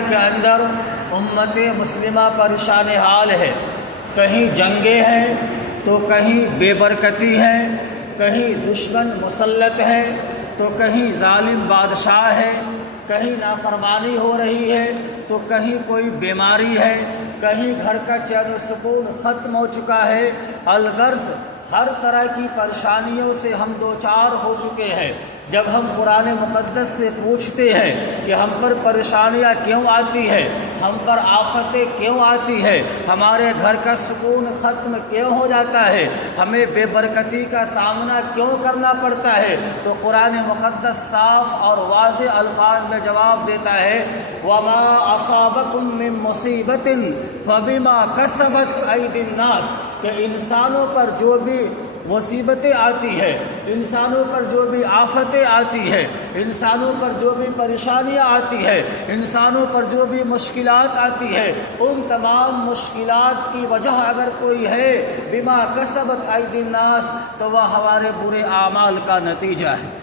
دنیا کے اندر امت مسلمہ پریشان حال ہے، کہیں جنگیں ہیں تو کہیں بے برکتی ہے، کہیں دشمن مسلط ہے تو کہیں ظالم بادشاہ ہے، کہیں نافرمانی ہو رہی ہے تو کہیں کوئی بیماری ہے، کہیں گھر کا چین و سکون ختم ہو چکا ہے۔ الغرض ہر طرح کی پریشانیوں سے ہم دوچار ہو چکے ہیں۔ جب ہم قرآن مقدس سے پوچھتے ہیں کہ ہم پر پریشانیاں کیوں آتی ہیں، ہم پر آفتیں کیوں آتی ہے، ہمارے گھر کا سکون ختم کیوں ہو جاتا ہے، ہمیں بے برکتی کا سامنا کیوں کرنا پڑتا ہے، تو قرآن مقدس صاف اور واضح الفاظ میں جواب دیتا ہے وَمَا أَصَابَكُم مِّن مُّصِيبَةٍ فَبِمَا كَسَبَتْ أَيْدِي النَّاسِ، کہ انسانوں پر جو بھی مصیبتیں آتی ہے، انسانوں پر جو بھی آفتیں آتی ہے، انسانوں پر جو بھی پریشانیاں آتی ہے، انسانوں پر جو بھی مشکلات آتی ہے، ان تمام مشکلات کی وجہ اگر کوئی ہے بما کسبت ایدی الناس، تو وہ ہمارے برے اعمال کا نتیجہ ہے،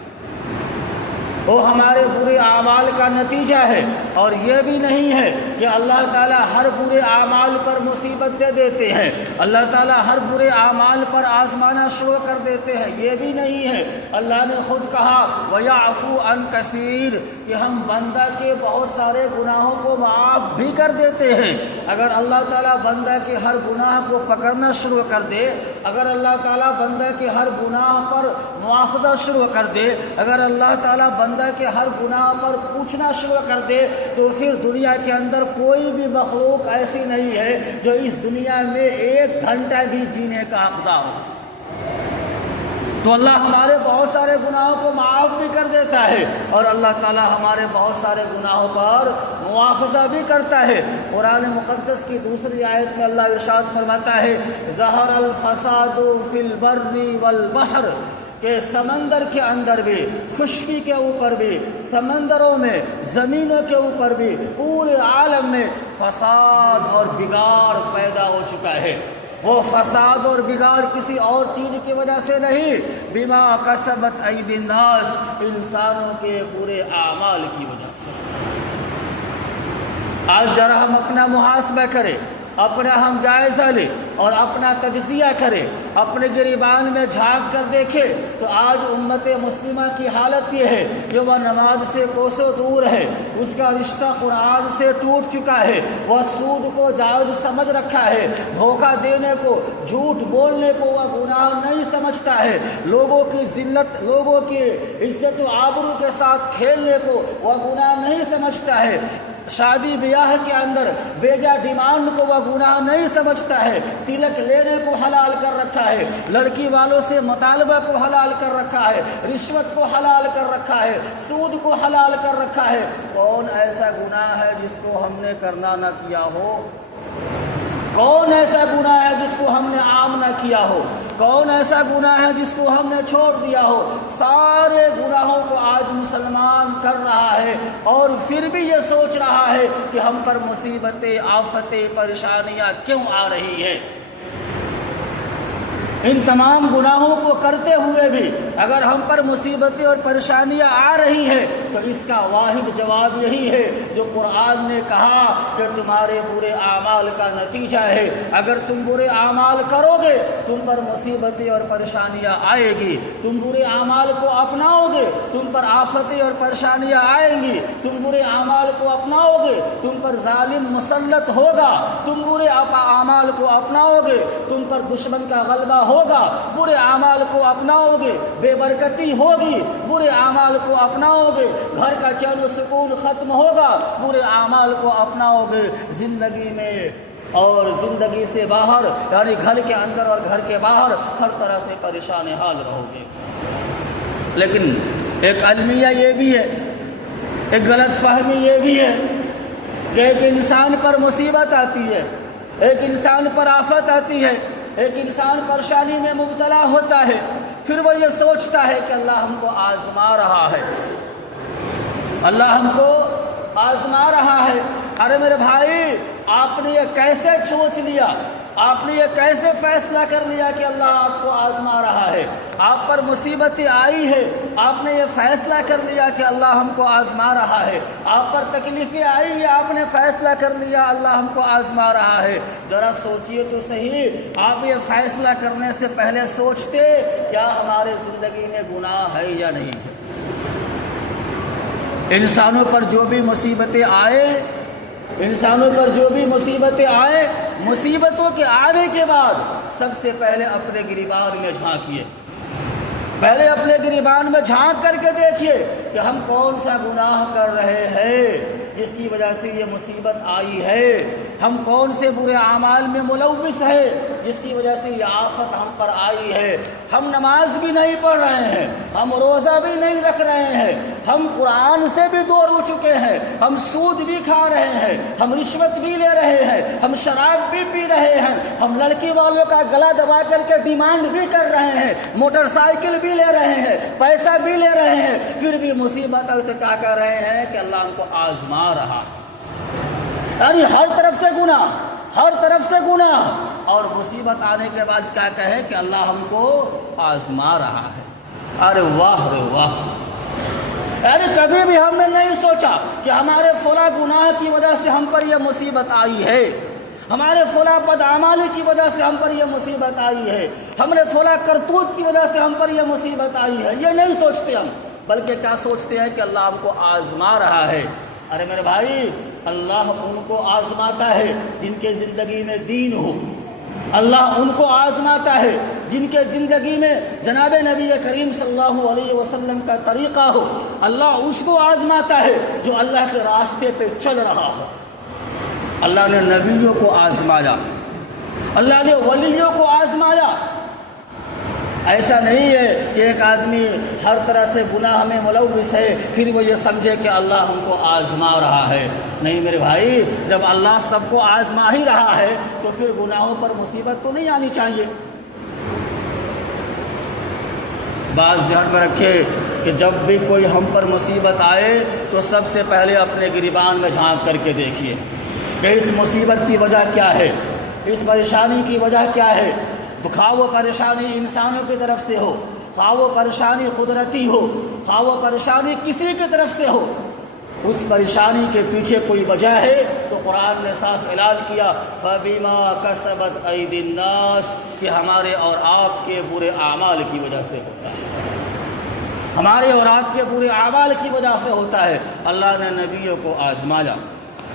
وہ ہمارے برے اعمال کا نتیجہ ہے۔ اور یہ بھی نہیں ہے کہ اللہ تعالیٰ ہر برے اعمال پر مصیبت دے دیتے ہیں، اللہ تعالیٰ ہر برے اعمال پر آزمانا شروع کر دیتے ہیں، یہ بھی نہیں ہے۔ اللہ نے خود کہا وَيَعْفُو عَنْ كَثِيرٍ، کہ ہم بندہ کے بہت سارے گناہوں کو معاف بھی کر دیتے ہیں۔ اگر اللہ تعالیٰ بندہ کے ہر گناہ کو پکڑنا شروع کر دے، اگر اللہ تعالیٰ بندہ کے ہر گناہ پر مواخذہ شروع کر دے، اگر اللہ تعالیٰ بندہ کہ ہر گناہ پر پوچھنا شروع کر دے، تو پھر دنیا کے اندر کوئی بھی مخلوق ایسی نہیں ہے جو اس دنیا میں 1 گھنٹہ بھی جینے کا حقدار ہو۔ تو اللہ ہمارے بہت سارے گناہوں کو معاف بھی کر دیتا ہے، اور اللہ تعالیٰ ہمارے بہت سارے گناہوں پر مواخذہ بھی کرتا ہے۔ قرآن مقدس کی دوسری آیت میں اللہ ارشاد فرماتا ہے ظہر الفساد فی البر والبحر، کہ سمندر کے اندر بھی، خشکی کے اوپر بھی، سمندروں میں، زمینوں کے اوپر بھی، پورے عالم میں فساد اور بگاڑ پیدا ہو چکا ہے۔ وہ فساد اور بگاڑ کسی اور چیز کی وجہ سے نہیں، بما کسبت ایدی الناس، انسانوں کے برے اعمال کی وجہ سے۔ آج ذرا ہم اپنا محاسبہ کریں، اپنا ہم جائزہ لیں اور اپنا تجزیہ کریں، اپنے گریبان میں جھانک کر دیکھیں تو آج امت مسلمہ کی حالت یہ ہے کہ وہ نماز سے کوسوں دور ہے، اس کا رشتہ قرآن سے ٹوٹ چکا ہے، وہ سود کو جائز سمجھ رکھا ہے، دھوکہ دینے کو، جھوٹ بولنے کو وہ گناہ نہیں سمجھتا ہے، لوگوں کی ذلت، لوگوں کی عزت و آبرو کے ساتھ کھیلنے کو وہ گناہ نہیں سمجھتا ہے، شادی بیاہ کے اندر بیجا ڈیمانڈ کو وہ گناہ نہیں سمجھتا ہے، تلک لینے کو حلال کر رکھا ہے، لڑکی والوں سے مطالبہ کو حلال کر رکھا ہے، رشوت کو حلال کر رکھا ہے، سود کو حلال کر رکھا ہے۔ کون ایسا گناہ ہے جس کو ہم نے کرنا نہ کیا ہو؟ کون ایسا گناہ ہے جس کو ہم نے عام نہ کیا ہو؟ کون ایسا گناہ ہے جس کو ہم نے چھوڑ دیا ہو؟ سارے گناہوں کو آج مسلمان کر رہا ہے، اور پھر بھی یہ سوچ رہا ہے کہ ہم پر مصیبتیں، آفتیں، پریشانیاں کیوں آ رہی ہیں۔ ان تمام گناہوں کو کرتے ہوئے بھی اگر ہم پر مصیبتیں اور پریشانیاں آ رہی ہیں تو اس کا واحد جواب یہی ہے جو قرآن نے کہا کہ تمہارے برے اعمال کا نتیجہ ہے۔ اگر تم برے اعمال کرو گے تم پر مصیبتیں اور پریشانیاں آئے گی، تم برے اعمال کو اپناؤ گے تم پر آفتیں اور پریشانیاں آئیں گی، تم برے اعمال کو اپناؤ گے تم پر ظالم مسلط ہوگا، تم برے اعمال کو اپناؤ گے تم پر دشمن کا غلبہ ہوگا، برے اعمال کو اپناؤ گے بے برکتی ہوگی، برے اعمال کو اپناؤ گے گھر کا چین و سکون ختم ہوگا، برے اعمال کو اپناؤ گے زندگی میں اور زندگی سے باہر یعنی گھر کے اندر اور گھر کے باہر ہر طرح سے پریشان حال رہو گے۔ لیکن ایک المیہ یہ بھی ہے، ایک غلط فہمی یہ بھی ہے کہ ایک انسان پر مصیبت آتی ہے، ایک انسان پر آفت آتی ہے، ایک انسان پریشانی میں مبتلا ہوتا ہے، پھر وہ یہ سوچتا ہے کہ اللہ ہم کو آزما رہا ہے، اللہ ہم کو آزما رہا ہے۔ ارے میرے بھائی، آپ نے یہ کیسے سوچ لیا؟ آپ نے یہ کیسے فیصلہ کر لیا کہ اللہ آپ کو آزما رہا ہے؟ آپ پر مصیبتیں آئی ہے، آپ نے یہ فیصلہ کر لیا کہ اللہ ہم کو آزما رہا ہے۔ آپ پر تکلیفیں آئی ہیں، آپ نے فیصلہ کر لیا اللہ ہم کو آزما رہا ہے۔ ذرا سوچئے تو صحیح، آپ یہ فیصلہ کرنے سے پہلے سوچتے کیا ہمارے زندگی میں گناہ ہے یا نہیں ہے؟ انسانوں پر جو بھی مصیبتیں آئے، مصیبتوں کے آنے کے بعد سب سے پہلے اپنے گریبان میں جھانکیے، پہلے اپنے گریبان میں جھانک کر کے دیکھیے کہ ہم کون سا گناہ کر رہے ہیں جس کی وجہ سے یہ مصیبت آئی ہے، ہم کون سے برے اعمال میں ملوث ہے جس کی وجہ سے یہ آفت ہم پر آئی ہے۔ ہم نماز بھی نہیں پڑھ رہے ہیں، ہم روزہ بھی نہیں رکھ رہے ہیں، ہم قرآن سے بھی دور ہو چکے ہیں، ہم سود بھی کھا رہے ہیں، ہم رشوت بھی لے رہے ہیں، ہم شراب بھی پی رہے ہیں، ہم لڑکی والوں کا گلا دبا کر کے ڈیمانڈ بھی کر رہے ہیں، موٹر سائیکل بھی لے رہے ہیں، پیسہ بھی لے رہے ہیں، پھر بھی مصیبت کیا کر رہے ہیں کہ اللہ ہم کو آزما رہا۔ یعنی ہر طرف سے گناہ، اور مصیبت آنے کے بعد کیا کہے کہ اللہ ہم کو آزما رہا ہے۔ ارے واہ رے واہ! یعنی کبھی بھی ہم نے نہیں سوچا کہ ہمارے فلاں گناہ کی وجہ سے ہم پر یہ مصیبت آئی ہے، ہمارے فلاں بدعمالی کی وجہ سے ہم پر یہ مصیبت آئی ہے، ہم نے فلاں کرتوت کی وجہ سے ہم پر یہ مصیبت آئی ہے، یہ نہیں سوچتے ہم، بلکہ کیا سوچتے ہیں کہ اللہ ہم کو آزما رہا ہے۔ ارے میرے بھائی، اللہ ان کو آزماتا ہے جن کے زندگی میں دین ہو، اللہ ان کو آزماتا ہے جن کے زندگی میں جناب نبی کریم صلی اللہ علیہ وسلم کا طریقہ ہو، اللہ اس کو آزماتا ہے جو اللہ کے راستے پہ چل رہا ہو۔ اللہ نے نبیوں کو آزمایا، اللہ نے ولیوں کو آزمایا۔ ایسا نہیں ہے کہ ایک آدمی ہر طرح سے گناہ میں ملوث ہے پھر وہ یہ سمجھے کہ اللہ ہم کو آزما رہا ہے۔ نہیں میرے بھائی، جب اللہ سب کو آزما ہی رہا ہے تو پھر گناہوں پر مصیبت تو نہیں آنی چاہیے۔ بات ذہن میں رکھے کہ جب بھی کوئی ہم پر مصیبت آئے تو سب سے پہلے اپنے گریبان میں جھانک کر کے دیکھیے کہ اس مصیبت کی وجہ کیا ہے، اس پریشانی کی وجہ کیا ہے۔ خواہ وہ پریشانی انسانوں کی طرف سے ہو، خواہ وہ پریشانی قدرتی ہو، خواہ وہ پریشانی کسی کی طرف سے ہو، اس پریشانی کے پیچھے کوئی وجہ ہے تو قرآن نے صاف اعلان کیا فَبِمَا كَسَبَتْ أَيْدِي النَّاسِ کہ ہمارے اور آپ کے برے اعمال کی وجہ سے ہوتا ہے، ہمارے اور آپ کے برے اعمال کی وجہ سے ہوتا ہے۔ اللہ نے نبیوں کو آزمایا،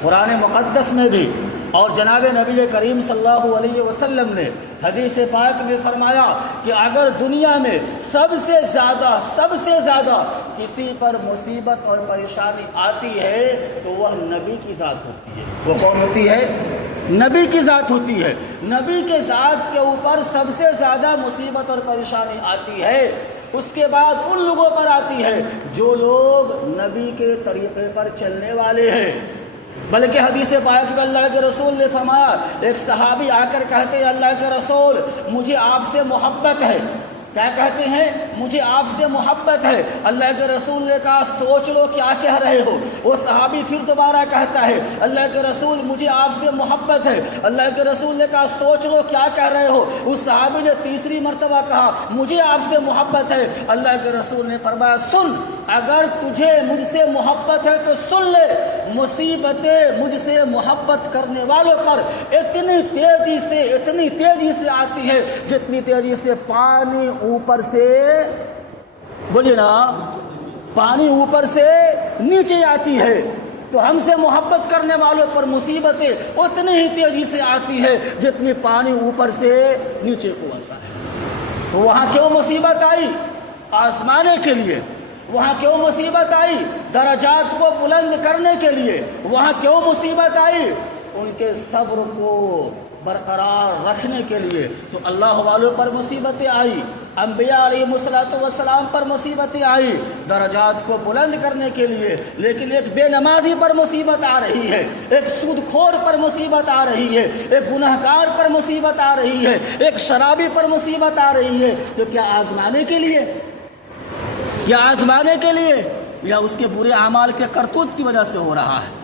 قرآن مقدس میں بھی، اور جناب نبی کریم صلی اللہ علیہ وسلم نے حدیث پاک میں فرمایا کہ اگر دنیا میں سب سے زیادہ کسی پر مصیبت اور پریشانی آتی ہے تو وہ نبی کی ذات ہوتی ہے۔ وہ کون ہوتی ہے؟ نبی کی ذات ہوتی ہے۔ نبی کے ذات کے اوپر سب سے زیادہ مصیبت اور پریشانی آتی ہے، اس کے بعد ان لوگوں پر آتی ہے جو لوگ نبی کے طریقے پر چلنے والے ہیں۔ بلکہ حدیث پاک میں اللہ کے رسول نے فرمایا، ایک صحابی آ کر کہتے ہیں اللہ کے رسول مجھے آپ سے محبت ہے۔ کیا کہتے ہیں؟ مجھے آپ سے محبت ہے۔ اللہ کے رسول نے کہا سوچ لو کیا کہہ رہے ہو۔ وہ صحابی پھر دوبارہ کہتا ہے اللہ کے رسول مجھے آپ سے محبت ہے۔ اللہ کے رسول نے کہا سوچ لو کیا کہہ رہے ہو۔ اس صحابی نے تیسری مرتبہ کہا مجھے آپ سے محبت ہے۔ اللہ کے رسول نے فرمایا سن، اگر تجھے مجھ سے محبت ہے تو سن لے، مصیبتیں مجھ سے محبت کرنے والوں پر اتنی تیزی سے آتی ہے جتنی تیزی سے پانی اوپر سے، بولیے نا، پانی اوپر سے نیچے آتی ہے۔ تو ہم سے محبت کرنے والوں پر مصیبتیں اتنی ہی تیزی سے آتی ہے جتنی پانی اوپر سے نیچے کو آتا ہے۔ تو وہاں کیوں مصیبت آئی؟ آزمانے کے لیے۔ وہاں کیوں مصیبت آئی؟ درجات کو بلند کرنے کے لیے۔ وہاں کیوں مصیبت آئی؟ ان کے صبر کو برقرار رکھنے کے لیے۔ تو اللہ والوں پر مصیبتیں آئی، انبیاء علیہ السلام پر مصیبتیں آئی درجات کو بلند کرنے کے لیے، لیکن ایک بے نمازی پر مصیبت آ رہی ہے، ایک سود خور پر مصیبت آ رہی ہے، ایک گنہگار پر مصیبت آ رہی ہے، ایک شرابی پر مصیبت آ رہی ہے۔ تو کیا آزمانے کے لیے؟ یا اس کے برے اعمال کے کرتوت کی وجہ سے ہو رہا ہے؟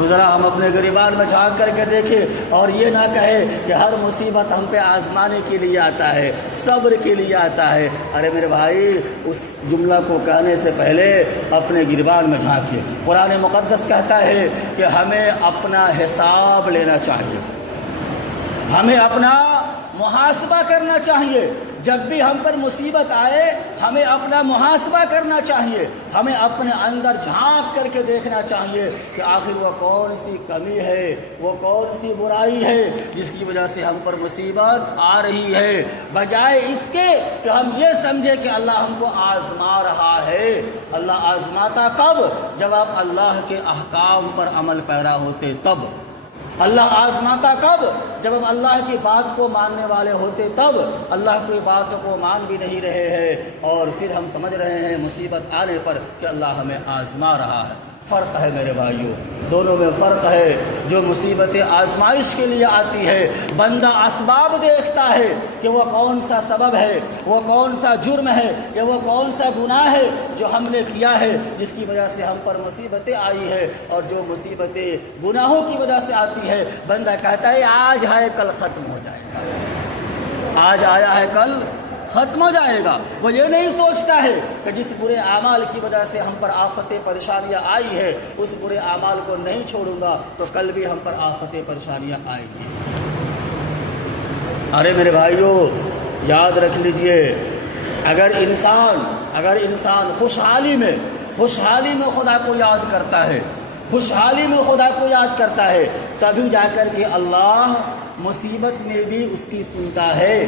تو ذرا ہم اپنے گریبان میں جھانک کر کے دیکھیں اور یہ نہ کہے کہ ہر مصیبت ہم پہ آزمانے کے لیے آتا ہے، صبر کے لیے آتا ہے۔ ارے میرے بھائی، اس جملہ کو کہنے سے پہلے اپنے گریبان میں جھانکیے۔ قرآن مقدس کہتا ہے کہ ہمیں اپنا حساب لینا چاہیے، ہمیں اپنا محاسبہ کرنا چاہیے۔ جب بھی ہم پر مصیبت آئے ہمیں اپنا محاسبہ کرنا چاہیے، ہمیں اپنے اندر جھانک کر کے دیکھنا چاہیے کہ آخر وہ کون سی کمی ہے، وہ کون سی برائی ہے جس کی وجہ سے ہم پر مصیبت آ رہی ہے، بجائے اس کے کہ ہم یہ سمجھے کہ اللہ ہم کو آزما رہا ہے۔ اللہ آزماتا کب؟ جب آپ اللہ کے احکام پر عمل پیرا ہوتے تب۔ اللہ آزماتا کب؟ جب ہم اللہ کی بات کو ماننے والے ہوتے تب۔ اللہ کی باتوں کو مان بھی نہیں رہے ہیں اور پھر ہم سمجھ رہے ہیں مصیبت آنے پر کہ اللہ ہمیں آزما رہا ہے۔ فرق ہے میرے بھائیوں، دونوں میں فرق ہے۔ جو مصیبتیں آزمائش کے لیے آتی ہے، بندہ اسباب دیکھتا ہے کہ وہ کون سا سبب ہے، وہ کون سا جرم ہے یا وہ کون سا گناہ ہے جو ہم نے کیا ہے جس کی وجہ سے ہم پر مصیبتیں آئی ہے، اور جو مصیبتیں گناہوں کی وجہ سے آتی ہے بندہ کہتا ہے آج ہے کل ختم ہو جائے گا، آج آیا ہے کل ختم ہو جائے گا۔ وہ یہ نہیں سوچتا ہے کہ جس برے اعمال کی وجہ سے ہم پر آفتیں پریشانیاں آئی ہے اس برے اعمال کو نہیں چھوڑوں گا تو کل بھی ہم پر آفتیں پریشانیاں آئیں گی۔ ارے میرے بھائیوں، یاد رکھ لیجئے، اگر انسان خوشحالی میں خدا کو یاد کرتا ہے، خوشحالی میں خدا کو یاد کرتا ہے، تبھی جا کر کے اللہ مصیبت میں بھی اس کی سنتا ہے۔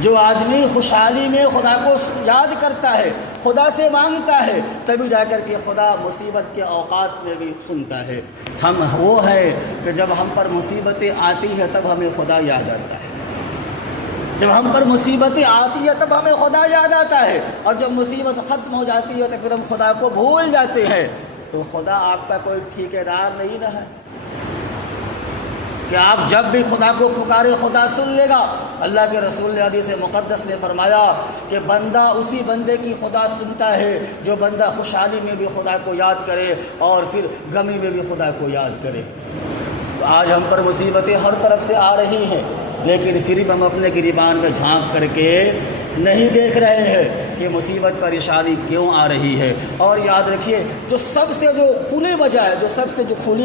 جو آدمی خوشحالی میں خدا کو یاد کرتا ہے، خدا سے مانگتا ہے، تبھی جا کر کے خدا مصیبت کے اوقات میں بھی سنتا ہے۔ ہم وہ ہے کہ جب ہم پر مصیبتیں آتی ہیں تب ہمیں خدا یاد آتا ہے، جب ہم پر مصیبتیں آتی ہیں تب ہمیں خدا یاد آتا ہے، اور جب مصیبت ختم ہو جاتی ہے تو پھر ہم خدا کو بھول جاتے ہیں۔ تو خدا آپ کا کوئی ٹھیکیدار نہیں نہ ہے کہ آپ جب بھی خدا کو پکارے خدا سن لے گا۔ اللہ کے رسول نے حدیث مقدس میں فرمایا کہ بندہ اسی بندے کی خدا سنتا ہے جو بندہ خوشحالی میں بھی خدا کو یاد کرے اور پھر غمی میں بھی خدا کو یاد کرے۔ تو آج ہم پر مصیبتیں ہر طرف سے آ رہی ہیں، لیکن پھر بھی ہم اپنے گریبان میں جھانک کر کے نہیں دیکھ رہے ہیں کہ مصیبت پریشانی کیوں آ رہی ہے۔ اور یاد رکھیے، جو سب سے کھلی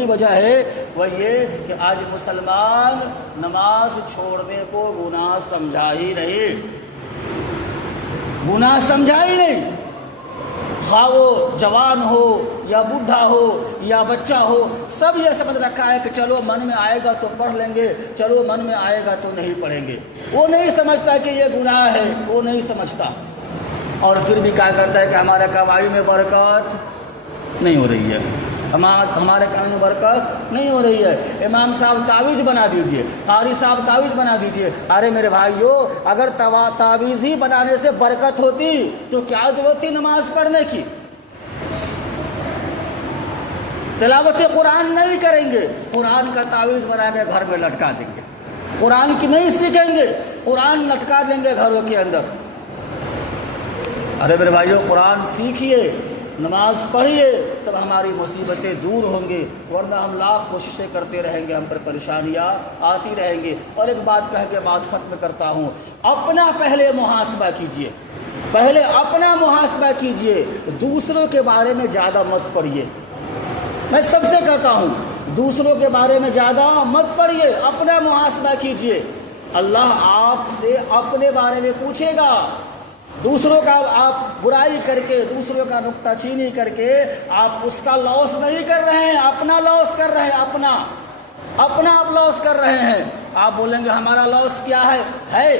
وجہ ہے وہ یہ کہ آج مسلمان نماز چھوڑنے کو گناہ سمجھا ہی نہیں۔ خواہ وہ جوان ہو یا بوڑھا ہو یا بچہ ہو، سب یہ سمجھ رکھا ہے کہ چلو من میں آئے گا تو پڑھ لیں گے، چلو من میں آئے گا تو نہیں پڑھیں گے۔ وہ نہیں سمجھتا کہ یہ گناہ ہے، وہ نہیں سمجھتا، اور پھر بھی کیا کرتا ہے کہ ہمارے کمائی میں برکت نہیں ہو رہی ہے، ہمارے کام میں برکت نہیں ہو رہی ہے۔ امام صاحب تعویذ بنا دیجئے، قاری صاحب تعویذ بنا دیجئے۔ ارے میرے بھائیو، اگر تعویذ ہی بنانے سے برکت ہوتی تو کیا ضرورت تھی نماز پڑھنے کی؟ تلاوت قرآن نہیں کریں گے، قرآن کا تعویذ بنا کے گھر میں لٹکا دیں گے، قرآن کی نہیں سیکھیں گے، قرآن لٹکا دیں گے گھروں کے اندر۔ ارے میرے بھائیو، قرآن سیکھیے، نماز پڑھیے، تب ہماری مصیبتیں دور ہوں گی، ورنہ ہم لاکھ کوششیں کرتے رہیں گے، ہم پر پریشانیاں آتی رہیں گی۔ اور ایک بات کہہ کے بات ختم کرتا ہوں، اپنا پہلے محاسبہ کیجئے، پہلے اپنا محاسبہ کیجئے، دوسروں کے بارے میں زیادہ مت پڑھیے۔ میں سب سے کہتا ہوں، دوسروں کے بارے میں زیادہ مت پڑھیے، اپنا محاسبہ کیجئے۔ اللہ آپ سے اپنے بارے میں پوچھے گا۔ دوسروں کا آپ برائی کر کے، دوسروں کا نکتہ چینی کر کے آپ اس کا لاس نہیں کر رہے ہیں، اپنا لاس کر رہے ہیں، اپنا آپ لاس کر رہے ہیں۔ آپ بولیں گے ہمارا لاس کیا ہے؟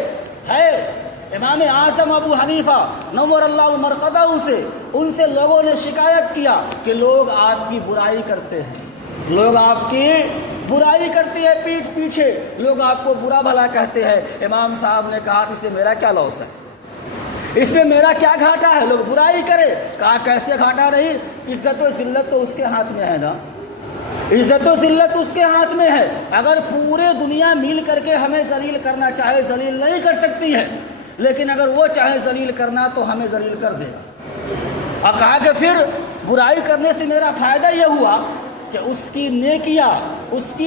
امام اعظم ابو حنیفہ نور اللہ مرقدہ ان سے لوگوں نے شکایت کیا کہ لوگ آپ کی برائی کرتے ہیں، لوگ آپ کی برائی کرتے ہیں پیٹھ پیچھے، لوگ آپ کو برا بھلا کہتے ہیں۔ امام صاحب نے کہا اس سے میرا کیا لاس ہے، اس میں میرا کیا گھاٹا ہے؟ لوگ برائی کرے، کہا کیسے گھاٹا نہیں؟ عزت و ذلت تو اس کے ہاتھ میں ہے نا، عزت و ذلت اس کے ہاتھ میں ہے۔ اگر پورے دنیا مل کر کے ہمیں ذلیل کرنا چاہے ذلیل نہیں کر سکتی ہے، لیکن اگر وہ چاہے ذلیل کرنا تو ہمیں ذلیل کر دے گا۔ اور کہا کہ پھر برائی کرنے سے میرا فائدہ یہ ہوا کہ اس کی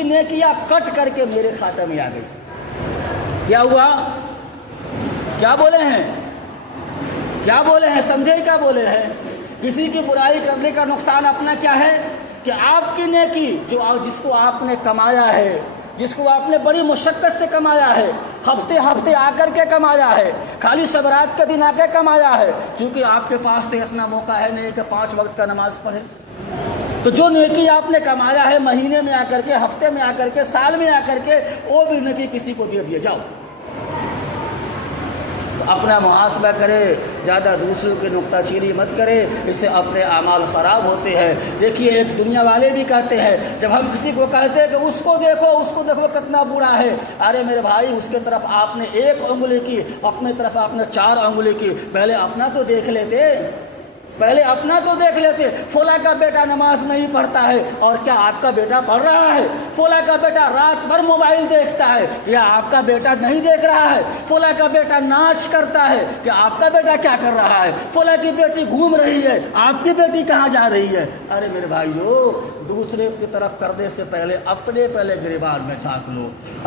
نیکیاں کٹ کر کے میرے کھاتے میں آ گئی. کیا ہوا؟ کیا بولے ہیں سمجھے کیا بولے ہیں؟ کسی کی برائی کرنے کا نقصان اپنا کیا ہے کہ آپ کی نیکی جس کو آپ نے کمایا ہے، جس کو آپ نے بڑی مشقت سے کمایا ہے، ہفتے آ کر کے کمایا ہے، خالی شب رات کے دن آ کے کمایا ہے، کیونکہ آپ کے پاس تو اتنا موقع ہے نہیں کہ 5 وقت کا نماز پڑھے. تو جو نیکی آپ نے کمایا ہے مہینے میں آ کر کے، ہفتے میں آ کر کے، سال میں آ کر کے، وہ بھی نیکی کسی کو دے دیے جاؤ. اپنا محاسبہ کرے، زیادہ دوسروں کی نکتہ چینی مت کرے، اس سے اپنے اعمال خراب ہوتے ہیں. دیکھیے ایک دنیا والے بھی کہتے ہیں، جب ہم کسی کو کہتے ہیں کہ اس کو دیکھو کتنا برا ہے، ارے میرے بھائی اس کے طرف آپ نے 1 انگلی کی، اپنے طرف آپ نے 4 انگلی کی، پہلے اپنا تو دیکھ لیتے. فلاں کا بیٹا نماز نہیں پڑھتا ہے، اور کیا آپ کا بیٹا پڑھ رہا ہے؟ فلاں کا بیٹا رات بھر موبائل دیکھتا ہے، یا آپ کا بیٹا نہیں دیکھ رہا ہے؟ فلاں کا بیٹا ناچ کرتا ہے، کہ آپ کا بیٹا کیا کر رہا ہے؟ فلاں کی بیٹی گھوم رہی ہے، آپ کی بیٹی کہاں جا رہی ہے؟ ارے میرے بھائیو، دوسرے کی طرف کرنے سے پہلے اپنے گریبان میں جھانک لو.